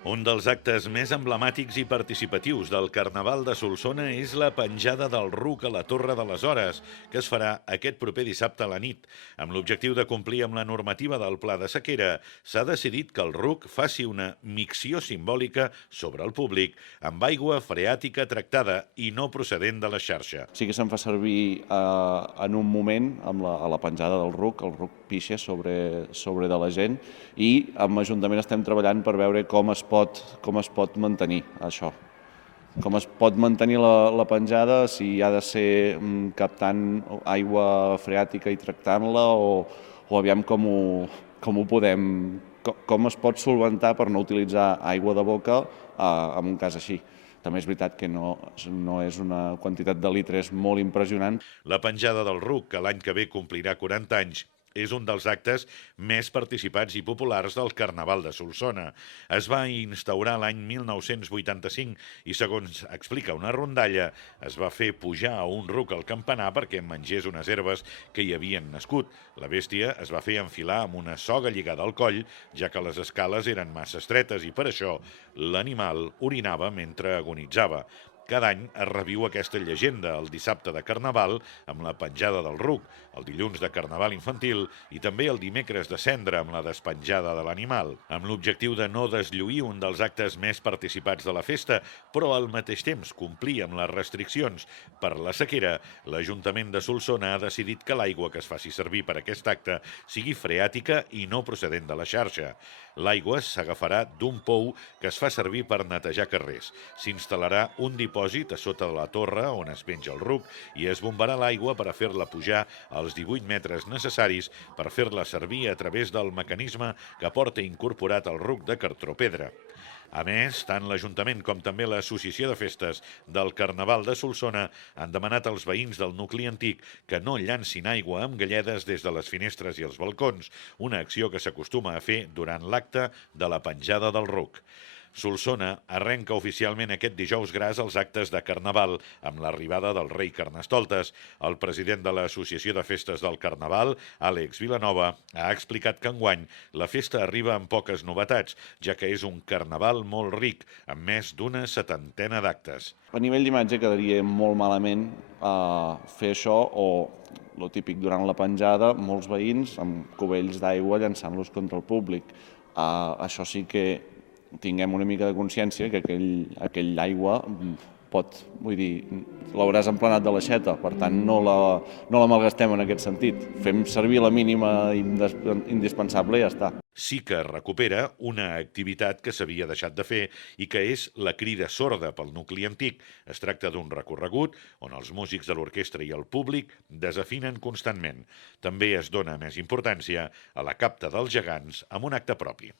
Un dels actes més emblemàtics i participatius del Carnaval de Solsona és la penjada del ruc a la Torre de les Hores, que es farà aquest proper dissabte a la nit. Amb l'objectiu de complir amb la normativa del Pla de Sequera, s'ha decidit que el ruc faci una micció simbòlica sobre el públic, amb aigua freàtica tractada i no procedent de la xarxa. Sí que se'n fa servir en un moment a la penjada del ruc, el ruc pixa sobre de la gent, i amb l'Ajuntament estem treballant per veure com es pot mantenir això. Com es pot mantenir la penjada, si ha de ser captant aigua freàtica i tractant-la o aviam com ho podem, com es pot solventar per no utilitzar aigua de boca en un cas així. També és veritat que no és una quantitat de litres molt impressionant. La penjada del ruc, que l'any que ve complirà 40 anys, és un dels actes més participats i populars del Carnaval de Solsona. Es va instaurar l'any 1985 i, segons explica una rondalla, es va fer pujar a un ruc al campanar perquè mengés unes herbes que hi havien nascut. La bèstia es va fer enfilar amb una soga lligada al coll, ja que les escales eren massa estretes i per això l'animal orinava mentre agonitzava. Cada any es reviu aquesta llegenda el dissabte de Carnaval amb la penjada del ruc, el dilluns de Carnaval infantil i també el dimecres de cendra amb la despenjada de l'animal, amb l'objectiu de no deslluir un dels actes més participats de la festa, però al mateix temps complir amb les restriccions per la sequera. L'Ajuntament de Solsona ha decidit que l'aigua que es faci servir per aquest acte sigui freàtica i no procedent de la xarxa. L'aigua s'agafarà d'un pou que es fa servir per netejar carrers. S'instal·larà un dipòsit a sota de la torre on es penja el ruc i es bombarà l'aigua per a fer-la pujar als 18 metres necessaris per fer-la servir a través del mecanisme que porta incorporat el ruc de cartró-pedra. A més, tant l'Ajuntament com també l'Associació de Festes del Carnaval de Solsona han demanat als veïns del nucli antic que no llancin aigua amb galledes des de les finestres i els balcons, una acció que s'acostuma a fer durant l'acte de la penjada del ruc. Solsona arrenca oficialment aquest dijous gras els actes de Carnaval amb l'arribada del rei Carnestoltes. El president de l'Associació de Festes del Carnaval, Àlex Vilanova, ha explicat que enguany la festa arriba amb poques novetats, ja que és un carnaval molt ric, amb més d'una 70 d'actes. A nivell d'imatge quedaria molt malament fer això o lo típic durant la penjada, molts veïns amb cubells d'aigua llançant-los contra el públic. Això sí que tinguem una mica de consciència que aquell aigua l'hauràs emplenat de l'aixeta, per tant no la malgastem en aquest sentit. Fem servir la mínima indispensable i ja està. Sí que recupera una activitat que s'havia deixat de fer i que és la crida sorda pel nucli antic. Es tracta d'un recorregut on els músics de l'orquestra i el públic desafinen constantment. També es dona més importància a la capta dels gegants amb un acte propi.